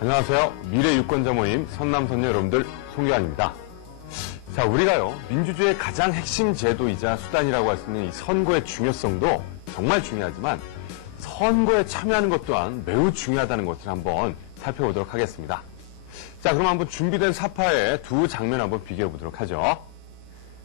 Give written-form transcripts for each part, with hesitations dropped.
안녕하세요. 미래 유권자 모임 선남선녀 여러분들 송교환입니다. 자, 우리가요, 민주주의의 가장 핵심 제도이자 수단이라고 할 수 있는 이 선거의 중요성도 정말 중요하지만 선거에 참여하는 것 또한 매우 중요하다는 것을 한번 살펴보도록 하겠습니다. 자, 그럼 한번 준비된 사파의 두 장면 한번 비교해 보도록 하죠.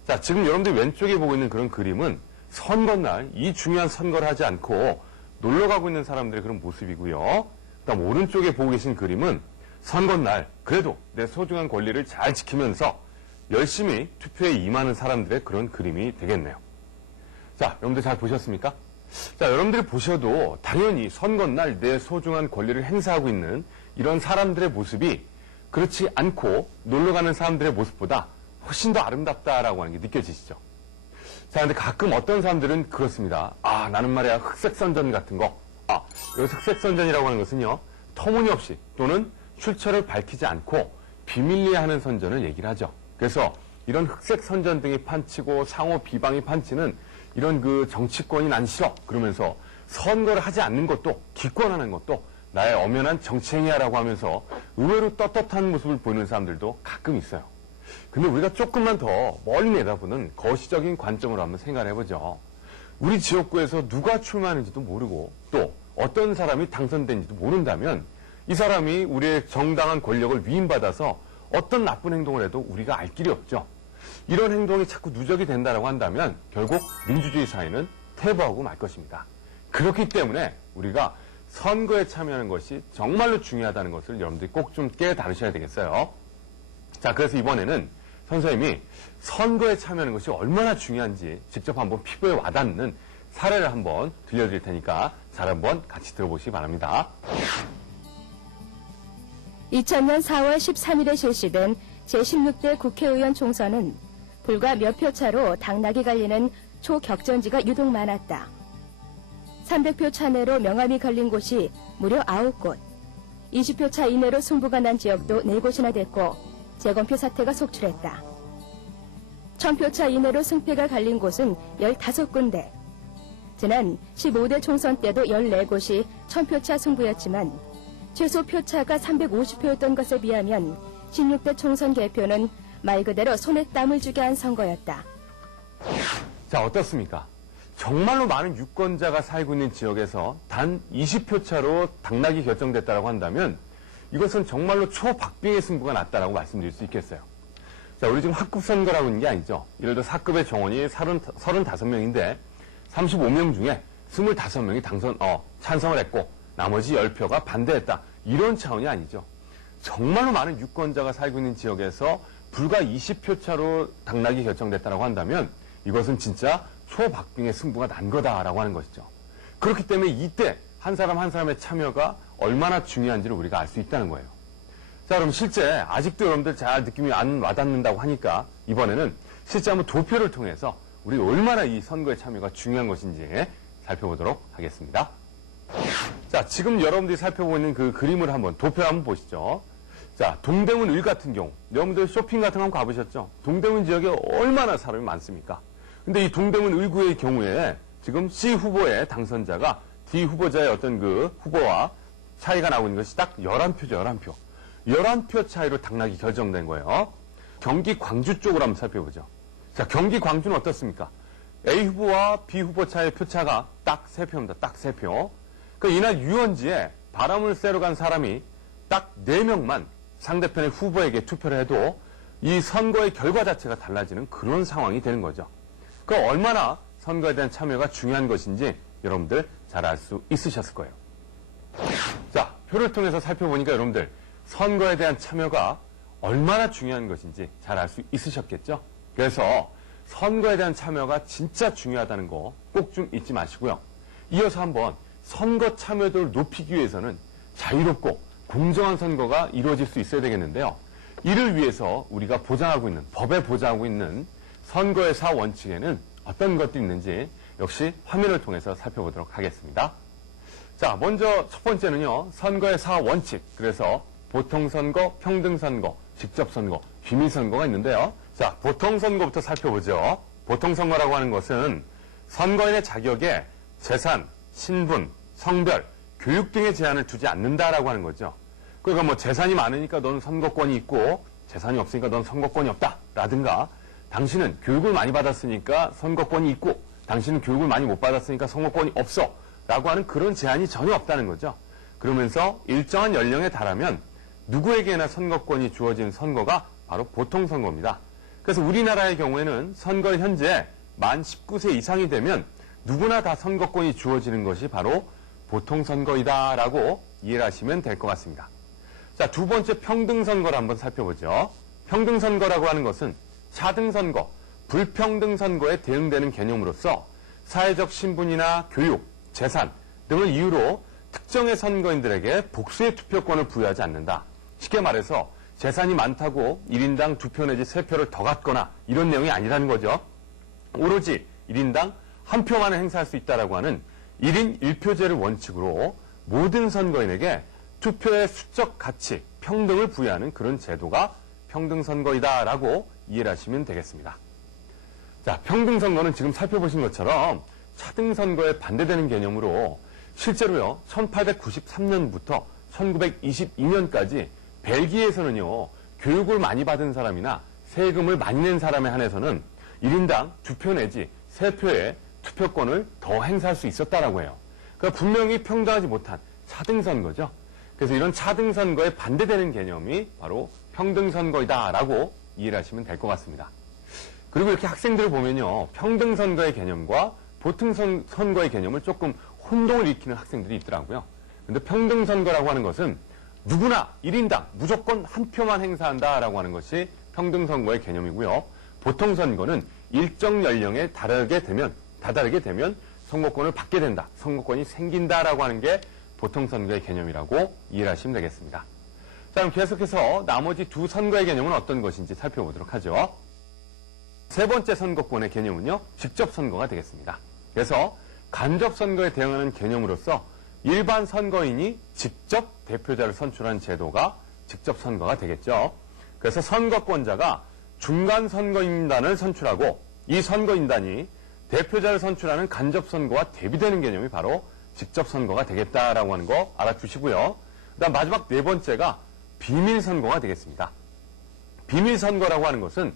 자, 지금 여러분들이 왼쪽에 보고 있는 그런 그림은 선거날 이 중요한 선거를 하지 않고 놀러 가고 있는 사람들의 그런 모습이고요. 그다음 오른쪽에 보고 계신 그림은 선거날 그래도 내 소중한 권리를 잘 지키면서 열심히 투표에 임하는 사람들의 그런 그림이 되겠네요. 자, 여러분들 잘 보셨습니까? 자, 여러분들이 보셔도 당연히 선거날 내 소중한 권리를 행사하고 있는 이런 사람들의 모습이 그렇지 않고 놀러 가는 사람들의 모습보다 훨씬 더 아름답다라고 하는 게 느껴지시죠? 자, 근데 가끔 어떤 사람들은 그렇습니다. 아, 나는 말이야 흑색선전 같은 거. 여기서 흑색선전이라고 하는 것은요, 터무니없이 또는 출처를 밝히지 않고 비밀리에 하는 선전을 얘기를 하죠. 그래서 이런 흑색선전 등이 판치고 상호 비방이 판치는 이런 그 정치권이 난 싫어 그러면서 선거를 하지 않는 것도 기권하는 것도 나의 엄연한 정치행위야라고 하면서 의외로 떳떳한 모습을 보이는 사람들도 가끔 있어요. 근데 우리가 조금만 더 멀리 내다보는 거시적인 관점으로 한번 생각을 해보죠. 우리 지역구에서 누가 출마하는지도 모르고 또 어떤 사람이 당선된지도 모른다면 이 사람이 우리의 정당한 권력을 위임받아서 어떤 나쁜 행동을 해도 우리가 알 길이 없죠. 이런 행동이 자꾸 누적이 된다고 한다면 결국 민주주의 사회는 퇴보하고 말 것입니다. 그렇기 때문에 우리가 선거에 참여하는 것이 정말로 중요하다는 것을 여러분들이 꼭 좀 깨달으셔야 되겠어요. 자, 그래서 이번에는 선생님이 선거에 참여하는 것이 얼마나 중요한지 직접 한번 피부에 와닿는 사례를 한번 들려드릴 테니까 잘 한번 같이 들어보시기 바랍니다. 2000년 4월 13일에 실시된 제16대 국회의원 총선은 불과 몇 표 차로 당락이 갈리는 초격전지가 유독 많았다. 300표 차 내로 명함이 걸린 곳이 무려 9곳, 20표 차 이내로 승부가 난 지역도 4곳이나 됐고 재검표 사태가 속출했다. 1000표 차 이내로 승패가 갈린 곳은 15군데. 지난 15대 총선 때도 14곳이 1000표 차 승부였지만 최소 표차가 350표였던 것에 비하면 16대 총선 개표는 말 그대로 손에 땀을 쥐게 한 선거였다. 자, 어떻습니까? 정말로 많은 유권자가 살고 있는 지역에서 단 20표 차로 당락이 결정됐다고 한다면 이것은 정말로 초박빙의 승부가 났다라고 말씀드릴 수 있겠어요. 자, 우리 지금 학급 선거라고 하는 게 아니죠. 예를 들어 학급의 정원이 35명인데 35명 중에 25명이 찬성을 했고 나머지 10표가 반대했다. 이런 차원이 아니죠. 정말로 많은 유권자가 살고 있는 지역에서 불과 20표 차로 당락이 결정됐다고 한다면 이것은 진짜 초박빙의 승부가 난 거다라고 하는 것이죠. 그렇기 때문에 이때 한 사람 한 사람의 참여가 얼마나 중요한지를 우리가 알 수 있다는 거예요. 자, 그럼 실제 아직도 여러분들 잘 느낌이 안 와닿는다고 하니까 이번에는 실제 한번 도표를 통해서 우리가 얼마나 이 선거에 참여가 중요한 것인지 살펴보도록 하겠습니다. 자, 지금 여러분들이 살펴보고 있는 그 그림을 한번 도표를 한번 보시죠. 자, 동대문 을 같은 경우 여러분들 쇼핑 같은 거 한번 가보셨죠? 동대문 지역에 얼마나 사람이 많습니까? 근데 이 동대문 을구의 경우에 지금 C 후보의 당선자가 D 후보자의 어떤 그 후보와 차이가 나고 있는 것이 딱 11표죠, 11표. 11표 차이로 당락이 결정된 거예요. 경기 광주 쪽으로 한번 살펴보죠. 자, 경기 광주는 어떻습니까? A 후보와 B 후보 차의 표차가 딱 3표입니다. 딱 3표. 그러니까 이날 유원지에 바람을 쐬러 간 사람이 딱 4명만 상대편의 후보에게 투표를 해도 이 선거의 결과 자체가 달라지는 그런 상황이 되는 거죠. 그 얼마나 선거에 대한 참여가 중요한 것인지 여러분들 잘 알 수 있으셨을 거예요. 자, 표를 통해서 살펴보니까 여러분들 선거에 대한 참여가 얼마나 중요한 것인지 잘 알 수 있으셨겠죠? 그래서 선거에 대한 참여가 진짜 중요하다는 거 꼭 좀 잊지 마시고요. 이어서 한번 선거 참여도를 높이기 위해서는 자유롭고 공정한 선거가 이루어질 수 있어야 되겠는데요. 이를 위해서 우리가 보장하고 있는, 법에 보장하고 있는 선거의 4원칙에는 어떤 것들이 있는지 역시 화면을 통해서 살펴보도록 하겠습니다. 자, 먼저 첫 번째는요, 선거의 4원칙. 그래서 보통선거, 평등선거, 직접선거, 비밀선거가 있는데요. 자, 보통선거부터 살펴보죠. 보통선거라고 하는 것은 선거인의 자격에 재산, 신분, 성별, 교육 등의 제한을 두지 않는다라고 하는 거죠. 그러니까 뭐 재산이 많으니까 넌 선거권이 있고 재산이 없으니까 넌 선거권이 없다. 라든가 당신은 교육을 많이 받았으니까 선거권이 있고 당신은 교육을 많이 못 받았으니까 선거권이 없어. 라고 하는 그런 제한이 전혀 없다는 거죠. 그러면서 일정한 연령에 달하면 누구에게나 선거권이 주어진 선거가 바로 보통선거입니다. 그래서 우리나라의 경우에는 선거를 현재 만 19세 이상이 되면 누구나 다 선거권이 주어지는 것이 바로 보통선거이다라고 이해를 하시면 될 것 같습니다. 자, 두 번째 평등선거를 한번 살펴보죠. 평등선거라고 하는 것은 차등선거, 불평등선거에 대응되는 개념으로서 사회적 신분이나 교육, 재산 등을 이유로 특정의 선거인들에게 복수의 투표권을 부여하지 않는다. 쉽게 말해서 재산이 많다고 1인당 2표 내지 3표를 더 갖거나 이런 내용이 아니라는 거죠. 오로지 1인당 1표만을 행사할 수 있다라고 하는 1인 1표제를 원칙으로 모든 선거인에게 투표의 수적 가치, 평등을 부여하는 그런 제도가 평등선거이다라고 이해를 하시면 되겠습니다. 자, 평등선거는 지금 살펴보신 것처럼 차등선거에 반대되는 개념으로 실제로요, 1893년부터 1922년까지 벨기에에서는요, 교육을 많이 받은 사람이나 세금을 많이 낸 사람에 한해서는 1인당 2표 내지 3표의 투표권을 더 행사할 수 있었다라고 해요. 그러니까 분명히 평등하지 못한 차등선거죠. 그래서 이런 차등선거에 반대되는 개념이 바로 평등선거이다라고 이해를 하시면 될 것 같습니다. 그리고 이렇게 학생들을 보면요, 평등선거의 개념과 보통선거의 개념을 조금 혼동을 일으키는 학생들이 있더라고요. 근데 평등선거라고 하는 것은 누구나 1인당 무조건 1표만 행사한다라고 하는 것이 평등선거의 개념이고요. 보통선거는 일정 연령에 다다르게 되면 선거권을 받게 된다, 선거권이 생긴다라고 하는 게 보통선거의 개념이라고 이해를 하시면 되겠습니다. 자, 그럼 계속해서 나머지 두 선거의 개념은 어떤 것인지 살펴보도록 하죠. 세 번째 선거권의 개념은요, 직접선거가 되겠습니다. 그래서 간접선거에 대응하는 개념으로서 일반 선거인이 직접 대표자를 선출하는 제도가 직접선거가 되겠죠. 그래서 선거권자가 중간선거인단을 선출하고 이 선거인단이 대표자를 선출하는 간접선거와 대비되는 개념이 바로 직접선거가 되겠다라고 하는 거 알아두시고요. 그다음 마지막 네 번째가 비밀선거가 되겠습니다. 비밀선거라고 하는 것은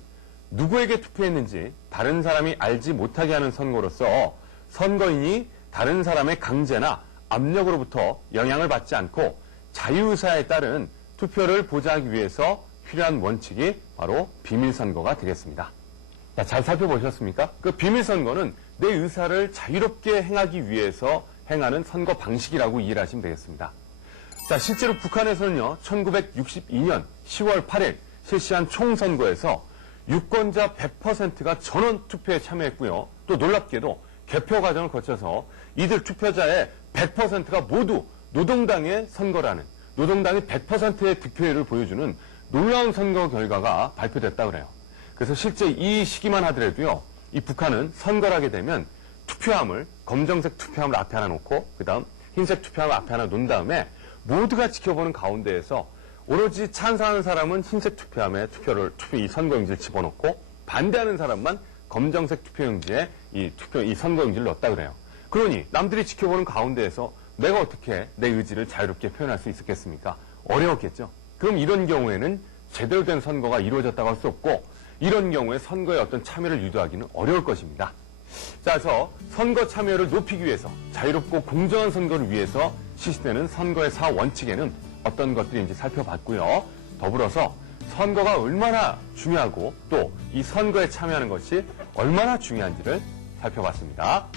누구에게 투표했는지 다른 사람이 알지 못하게 하는 선거로서 선거인이 다른 사람의 강제나 압력으로부터 영향을 받지 않고 자유의사에 따른 투표를 보장하기 위해서 필요한 원칙이 바로 비밀선거가 되겠습니다. 자, 잘 살펴보셨습니까? 그 비밀선거는 내 의사를 자유롭게 행하기 위해서 행하는 선거 방식이라고 이해를 하시면 되겠습니다. 자, 실제로 북한에서는요, 1962년 10월 8일 실시한 총선거에서 유권자 100%가 전원 투표에 참여했고요. 또 놀랍게도 개표 과정을 거쳐서 이들 투표자의 100%가 모두 노동당의 선거라는, 노동당이 100%의 득표율을 보여주는 놀라운 선거 결과가 발표됐다고 그래요. 그래서 실제 이 시기만 하더라도요, 이 북한은 선거를 하게 되면 투표함을, 검정색 투표함을 앞에 하나 놓고 그 다음 흰색 투표함을 앞에 하나 놓은 다음에 모두가 지켜보는 가운데에서 오로지 찬성하는 사람은 흰색 투표함에 이 선거용지를 집어넣고 반대하는 사람만 검정색 투표용지에 이 선거용지를 넣었다 그래요. 그러니 남들이 지켜보는 가운데에서 내가 어떻게 내 의지를 자유롭게 표현할 수 있었겠습니까? 어려웠겠죠. 그럼 이런 경우에는 제대로 된 선거가 이루어졌다고 할 수 없고 이런 경우에 선거에 어떤 참여를 유도하기는 어려울 것입니다. 자, 그래서 선거 참여를 높이기 위해서 자유롭고 공정한 선거를 위해서 실시되는 선거의 4원칙에는 어떤 것들인지 살펴봤고요. 더불어서 선거가 얼마나 중요하고 또 이 선거에 참여하는 것이 얼마나 중요한지를 살펴봤습니다.